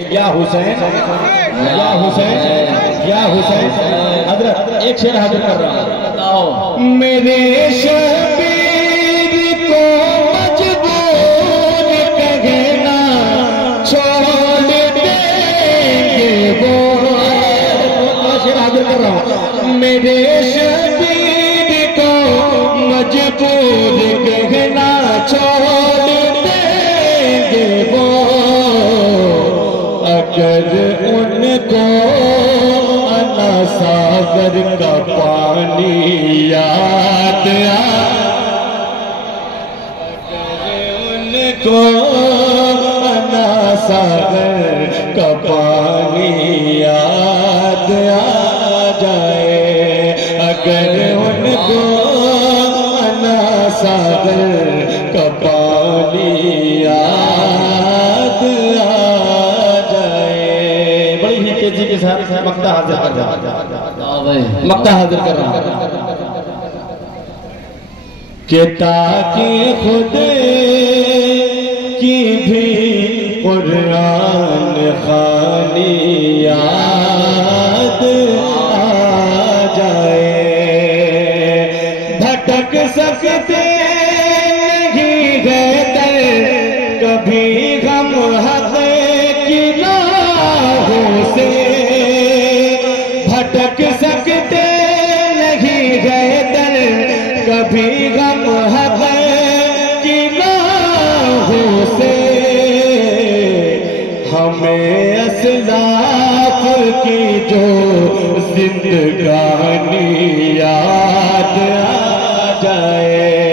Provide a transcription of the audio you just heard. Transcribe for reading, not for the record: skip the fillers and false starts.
या हुसैन या हुसैन या हुसैन। हजरत एक शेर हाजिर कर रहा हूं। मेरे शबीर को मजबूर कहना छोड़ देंगे वो। शेर हाजिर कर रहा हूं। मेरे शबीर को मजबूर कहना छोड़ देंगे वो, अगर उनको अना सागर का पानी याद उनको अना सागर का पानी याद आ जाए, अगर उनको अना सागर का पानी याद आ जाए। बड़ी ही तेजी के साथ मक्ता हाजिर कर रहा हूं, मक्ता हाजिर कर रहा हूं कि ताकि खुद की भी कुरान खानी याद आ जाए, भटक सकते नहीं गए कभी गम हक की राहों से, भटक सकते नहीं गए कभी गम हक की राहों से, हमें असलाफ की जो जिंदगानी याद